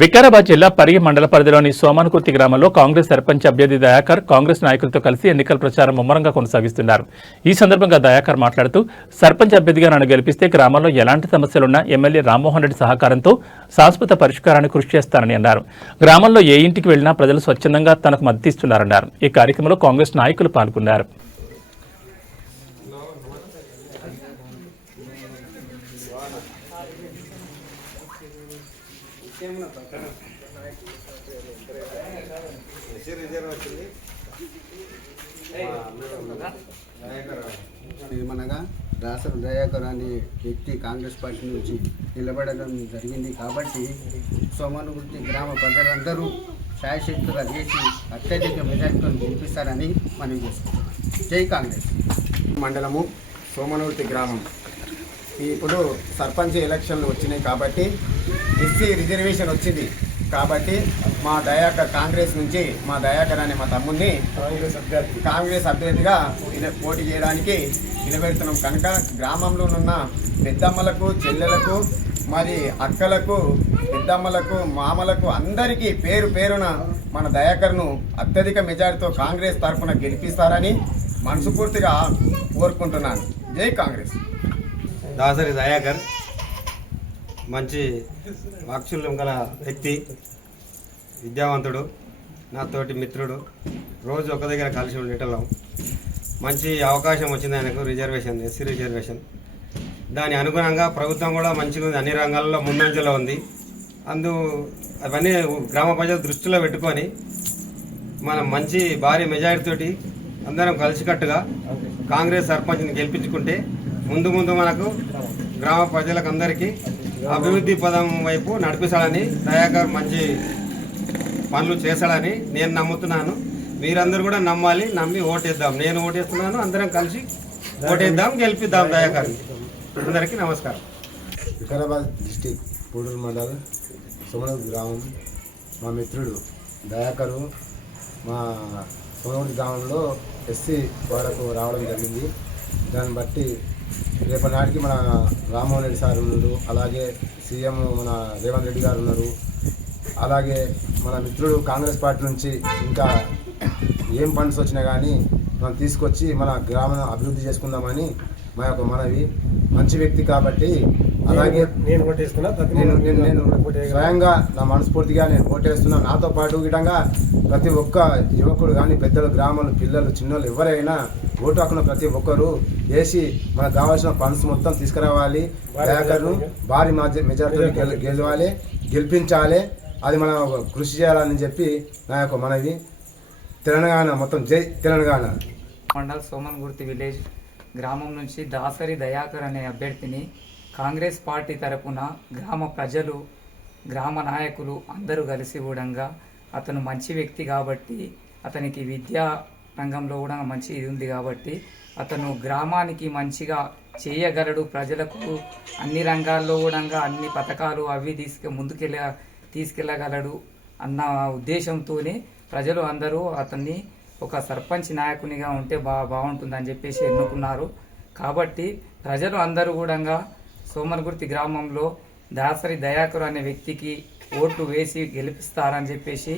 వికారాబాద్ జిల్లా పరిగి మండల పరిధిలోని సోమన్కుర్తి గ్రామంలో కాంగ్రెస్ సర్పంచ్ అభ్యర్థి దయాకర్ కాంగ్రెస్ నాయకులతో కలిసి ఎన్నికల ప్రచారం ముమ్మరంగా కొనసాగిస్తున్నారు. ఈ సందర్భంగా దయాకర్ మాట్లాడుతూ సర్పంచ్ అభ్యర్థిగా నన్ను గెలిపిస్తే గ్రామంలో ఎలాంటి సమస్యలున్నా ఎమ్మెల్యే రామ్మోహన్ రెడ్డి సహకారంతో శాశ్వత పరిష్కారాన్ని కృషి చేస్తానని అన్నారు. గ్రామంలో ఏ ఇంటికి వెళ్లినా ప్రజలు స్వచ్ఛందంగా తనకు మద్దతిస్తున్నారన్నారు. ఈ కార్యక్రమంలో కాంగ్రెస్ నాయకులు పాల్గొన్నారు. ఏమనగా దాసరి దయాకర్ అనే వ్యక్తి కాంగ్రెస్ పార్టీ నుంచి నిలబడడం జరిగింది కాబట్టి సోమన్కుర్తి గ్రామ ప్రజలందరూ శాయశక్తుగా చేసి అత్యధిక మెజార్టీతో గెలిపిస్తారని మనం చేసుకుంటాం. జై కాంగ్రెస్. మండలము సోమన్కుర్తి గ్రామం. ఇప్పుడు సర్పంచ్ ఎలక్షన్లు వచ్చినాయి కాబట్టి ఎస్సీ రిజర్వేషన్ వచ్చింది కాబట్టి మా దయాకర్ కాంగ్రెస్ నుంచి మా దయాకర్ అనే మా తమ్ముడిని కాంగ్రెస్ అభ్యర్థిగా పోటీ చేయడానికి నిలబెడుతున్నాం. కనుక గ్రామంలో ఉన్న పెద్దమ్మలకు, చెల్లెలకు, మరి అక్కలకు, పెద్దమ్మలకు, మామలకు అందరికీ పేరు పేరున మన దయాకర్ను అత్యధిక మెజారిటీతో కాంగ్రెస్ తరఫున గెలిపిస్తారని మనస్ఫూర్తిగా కోరుకుంటున్నాను. జై కాంగ్రెస్. దాసరి దయాకర్ మంచి వాక్చుల్యం గల వ్యక్తి, విద్యావంతుడు, నాతోటి మిత్రుడు. రోజు ఒక దగ్గర కలిసి ఉండేటం. మంచి అవకాశం వచ్చింది ఆయనకు, రిజర్వేషన్, ఎస్సీ రిజర్వేషన్. దాని అనుగుణంగా ప్రభుత్వం కూడా మంచిగా ఉంది, అన్ని రంగాల్లో ముందంజలో ఉంది. అవన్నీ గ్రామ ప్రజలు దృష్టిలో పెట్టుకొని మనం మంచి భారీ మెజారిటీతోటి అందరం కలిసికట్టుగా కాంగ్రెస్ సర్పంచ్ని గెలిపించుకుంటే ముందు ముందు మనకు గ్రామ ప్రజలకు అందరికీ అభివృద్ధి పదం వైపు నడిపిస్తాడని, దయాకర్ మంచి పనులు చేస్తాడని నేను నమ్ముతున్నాను. మీరందరూ కూడా నమ్మాలి, నమ్మి ఓటేద్దాం. నేను ఓటేస్తున్నాను, అందరం కలిసి ఓటేద్దాం, గెలిపిద్దాం దయాకర్ని. అందరికీ నమస్కారం. వికారాబాద్ డిస్టిక్ పూడూరు మండలం సోమన్కుర్తి గ్రామం. మా మిత్రుడు దయాకరు మా సోమన్కుర్తి గ్రామంలో ఎస్సీ వాడకు రావడం జరిగింది. దాన్ని బట్టి రేపటి నాటికి మన రామ్మోహన్ రెడ్డి సార్ ఉన్నారు, అలాగే సీఎం మన రేవంత్ రెడ్డి గారు ఉన్నారు, అలాగే మన మిత్రుడు కాంగ్రెస్ పార్టీ నుంచి ఇంకా ఏం ఫండ్స్ వచ్చినా కానీ మనం తీసుకొచ్చి మన గ్రామం అభివృద్ధి చేసుకుందామని మా యొక్క మనవి. మంచి వ్యక్తి కాబట్టి అలాగే నేను స్వయంగా నా మనస్ఫూర్తిగా నేను ఓటేస్తున్నా. నాతో పాటు గిటంగా ప్రతి ఒక్క యువకుడు కానీ పెద్దలు, గ్రామాలు, పిల్లలు, చిన్నోళ్ళు ఎవరైనా ఓటు హక్కున ప్రతి ఒక్కరు వేసి మనకు కావాల్సిన ఫండ్స్ మొత్తం తీసుకురావాలి. దయాకర్ను భారీ మెజారిటీతో గెలవాలి, గెలిపించాలి. అది మనం కృషి చేయాలని చెప్పి నా యొక్క మనవి. తెలంగాణ మొత్తం జై తెలంగాణ. మండల్ సోమన్కుర్తి విలేజ్ గ్రామం నుంచి దాసరి దయాకర్ అనే అభ్యర్థిని కాంగ్రెస్ పార్టీ తరపున గ్రామ ప్రజలు, గ్రామ నాయకులు అందరూ కలిసి కూడా అతను మంచి వ్యక్తి కాబట్టి, అతనికి విద్యా రంగంలో కూడా మంచి ఇది ఉంది కాబట్టి అతను గ్రామానికి మంచిగా చేయగలడు. ప్రజలకు అన్ని రంగాల్లో కూడా అన్ని పథకాలు అవి తీసుకెళ్ళగలడు అన్న ఉద్దేశంతోనే ప్రజలు అందరూ అతన్ని ఒక సర్పంచ్ నాయకునిగా ఉంటే బాగుంటుందని చెప్పేసి ఎన్నుకున్నారు. కాబట్టి ప్రజలు అందరూ కూడా సోమన్కుర్తి గ్రామంలో దాసరి దయాకర్ అనే వ్యక్తికి ఓట్లు వేసి గెలిపిస్తారని చెప్పేసి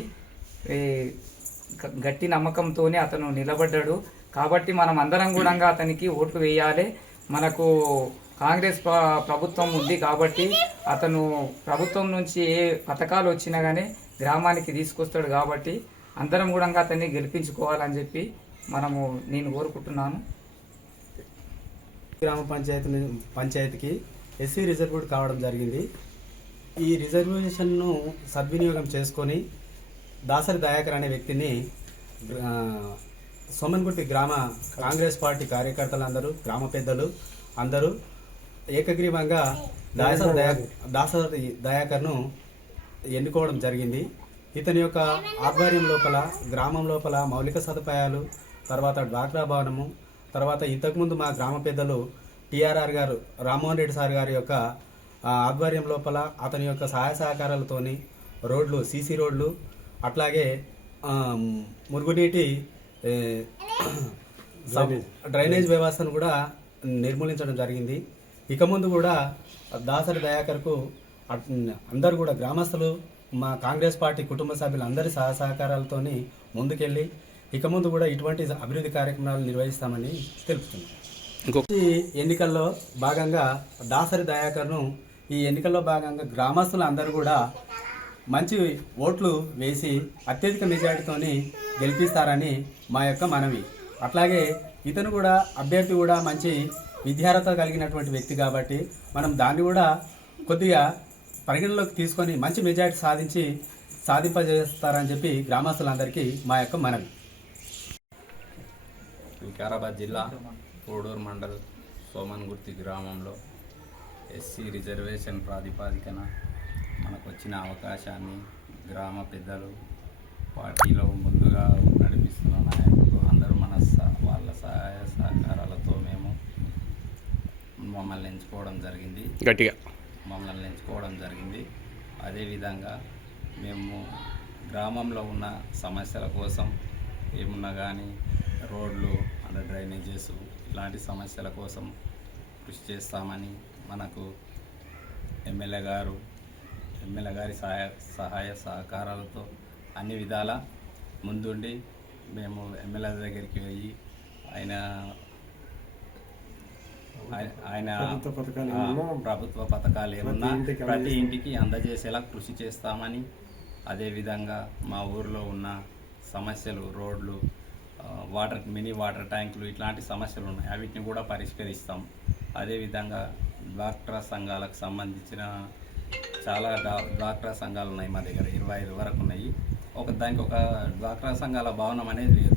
గట్టి నమ్మకంతోనే అతను నిలబడ్డాడు. కాబట్టి మనం అందరం కూడా అతనికి ఓట్లు వేయాలి. మనకు కాంగ్రెస్ ప్రభుత్వం ఉంది కాబట్టి అతను ప్రభుత్వం నుంచి ఏ పథకాలు వచ్చినా కానీ గ్రామానికి తీసుకొస్తాడు. కాబట్టి అందరం కూడా అతన్ని గెలిపించుకోవాలని చెప్పి నేను కోరుకుంటున్నాను. గ్రామ పంచాయతీకి ఎస్సీ రిజర్వ్డ్ కావడం జరిగింది. ఈ రిజర్వేషన్ను సద్వినియోగం చేసుకొని దాసరి దయాకర్ అనే వ్యక్తిని సోమన్కుర్తి గ్రామ కాంగ్రెస్ పార్టీ కార్యకర్తలందరూ, గ్రామ పెద్దలు అందరూ ఏకగ్రీవంగా దాసరి దయాకర్ను ఎన్నుకోవడం జరిగింది. ఇతని యొక్క ఆధ్వర్యం లోపల గ్రామం లోపల మౌలిక సదుపాయాలు, తర్వాత డ్వాక్రా భవనము, తర్వాత ఇంతకుముందు మా గ్రామ పెద్దలు టీఆర్ఆర్ గారు, రామ్మోహన్ రెడ్డి సార్ గారి యొక్క ఆధ్వర్యం లోపల అతని యొక్క సహాయ సహకారాలతోని రోడ్లు, సీసీ రోడ్లు, అట్లాగే మురుగునీటి డ్రైనేజ్ వ్యవస్థను కూడా నిర్మూలించడం జరిగింది. ఇక ముందు కూడా దాసరి దయాకర్కు అందరూ కూడా గ్రామస్తులు మా కాంగ్రెస్ పార్టీ కుటుంబ సభ్యులందరి సహకారాలతోని ముందుకెళ్ళి ఇక ముందు కూడా ఇటువంటి అభివృద్ధి కార్యక్రమాలు నిర్వహిస్తామని తెలుపుతున్నాం. ఈ ఎన్నికల్లో భాగంగా దాసరి దయాకర్ను ఈ ఎన్నికల్లో భాగంగా గ్రామస్తులు అందరూ కూడా మంచి ఓట్లు వేసి అత్యధిక మెజారిటీతోని గెలిపిస్తారని మా యొక్క మనవి. అట్లాగే ఇతను కూడా అభ్యర్థి కూడా మంచి విద్యార్హత కలిగినటువంటి వ్యక్తి కాబట్టి మనం దాన్ని కూడా కొద్దిగా పరిగణలోకి తీసుకొని మంచి మెజారిటీ సాధింపజేస్తారని చెప్పి గ్రామస్తులందరికీ మా యొక్క మనవి. వికారాబాద్ జిల్లా కోడూరు మండల్ సోమన్గుర్తి గ్రామంలో ఎస్సీ రిజర్వేషన్ ప్రాతిపాదికన మనకు వచ్చిన అవకాశాన్ని గ్రామ పెద్దలు, పార్టీలో ముందుగా నడిపిస్తున్న నాయకులు అందరూ వాళ్ళ సహాయ సహకారాలతో మమ్మల్ని ఎంచుకోవడం జరిగింది. అదేవిధంగా మేము గ్రామంలో ఉన్న సమస్యల కోసం ఏమున్నా కానీ రోడ్లు, అండర్ డ్రైనేజెస్ ఇలాంటి సమస్యల కోసం కృషి చేస్తామని మనకు ఎమ్మెల్యే గారి సహాయ సహకారాలతో అన్ని విధాల ముందుండి మేము ఎమ్మెల్యే దగ్గరికి పోయి ఆయన ప్రభుత్వ పథకాలు ఏమన్నా ప్రతి ఇంటికి అందజేసేలా కృషి చేస్తామని, అదేవిధంగా మా ఊర్లో ఉన్న సమస్యలు, రోడ్లు, మినీ వాటర్ ట్యాంకులు ఇట్లాంటి సమస్యలు ఉన్నాయి, వీటిని కూడా పరిష్కరిస్తాం. అదేవిధంగా డ్వాక్రా సంఘాలకు సంబంధించిన చాలా డ్వాక్రా సంఘాలు ఉన్నాయి మా దగ్గర, 25 వరకు ఉన్నాయి. దానికి ఒక డ్వాక్రా సంఘాల భవనం అనేది లేదు,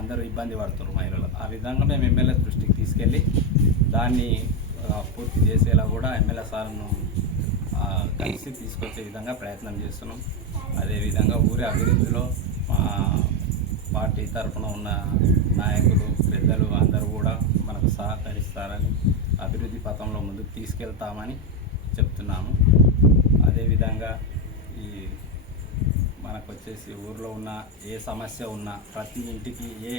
అందరూ ఇబ్బంది పడుతున్నారు మహిళలు. ఆ విధంగా మేము ఎమ్మెల్యే దృష్టికి తీసుకెళ్ళి దాన్ని పూర్తి చేసేలా కూడా ఎమ్మెల్యే సార్ను కలిసి తీసుకొచ్చే విధంగా ప్రయత్నం చేస్తున్నాం. అదేవిధంగా ఊరి అభివృద్ధిలో మా పార్టీ తరఫున ఉన్న నాయకులు, పెద్దలు అందరూ కూడా మనకు సహకరిస్తారని, అభివృద్ధి పథంలో ముందుకు తీసుకెళ్తామని చెప్తున్నాము. అదేవిధంగా మనకు వచ్చేసి ఊర్లో ఉన్న ఏ సమస్య ఉన్నా, ప్రతి ఇంటికి ఏ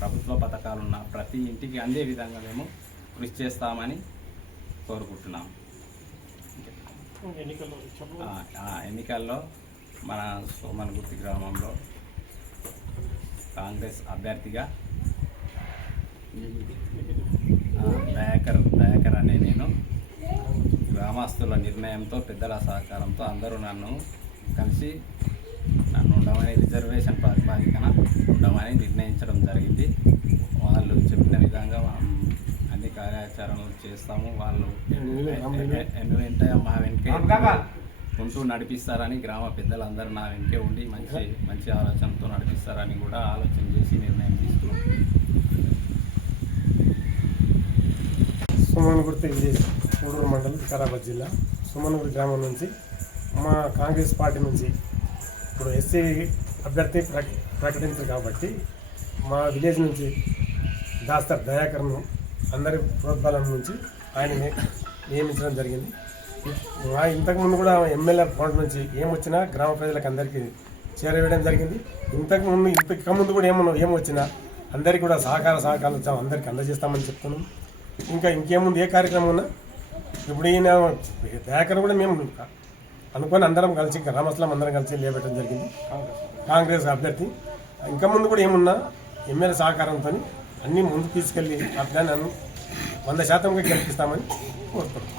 ప్రభుత్వ పథకాలు ఉన్నా ప్రతి ఇంటికి అందే విధంగా మేము కృషి చేస్తామని కోరుకుంటున్నాము. ఎన్నికల్లో మన సోమన్గుర్తి గ్రామంలో కాంగ్రెస్ అభ్యర్థిగా దయాకర్ అనే నేను గ్రామస్తుల నిర్ణయంతో, పెద్దల సహకారంతో అందరూ నన్ను కలిసి ఉండమని, రిజర్వేషన్ ప్రాతిపాదికన ఉండమని నిర్ణయించడం జరిగింది. వాళ్ళు చెప్పిన విధంగా అన్ని కార్యాచరణలు చేస్తాము. వాళ్ళు మా వెనకే ఉంటూ నడిపిస్తారని, గ్రామ పెద్దలందరూ నా వెనకే ఉండి మంచి ఆలోచనతో నడిపిస్తారని కూడా ఆలోచన చేసి నిర్ణయం తీసుకున్నాం. సోమన్గుర్తి విలేజ్, కోడూరు మండలం, వికారాబాద్ జిల్లా. సోమన్గుర్తి గ్రామం నుంచి మా కాంగ్రెస్ పార్టీ నుంచి ఇప్పుడు ఎస్సీ అభ్యర్థి ప్రకటించారు కాబట్టి మా విలేజ్ నుంచి దాసరి దయాకర్ను అందరి ప్రోద్బలం నుంచి ఆయన నియమించడం జరిగింది. ఇంతకుముందు కూడా ఎమ్మెల్యే ఫండ్ నుంచి ఏమొచ్చినా గ్రామ ప్రజలకు అందరికీ చేరవేయడం జరిగింది. ఇంతకుముందు కూడా ఏమొచ్చినా అందరికీ కూడా సహకారాలు అందరికీ అందజేస్తామని చెప్తున్నాం. ఇంకేముంది, ఏ కార్యక్రమం ఉన్నా ఇప్పుడు ఈయన దయాకర్ కూడా మేము అనుకొని అందరం కలిసి, గ్రామస్తులం అందరం కలిసి లేబెట్టడం జరిగింది కాంగ్రెస్ అభ్యర్థి. ఇంకా ముందు కూడా ఏమున్నా ఎమ్మెల్యే సహకారంతో అన్నీ ముందుకు తీసుకెళ్ళి దాన్ని 100% గెలిపిస్తామని కోరుతున్నాం.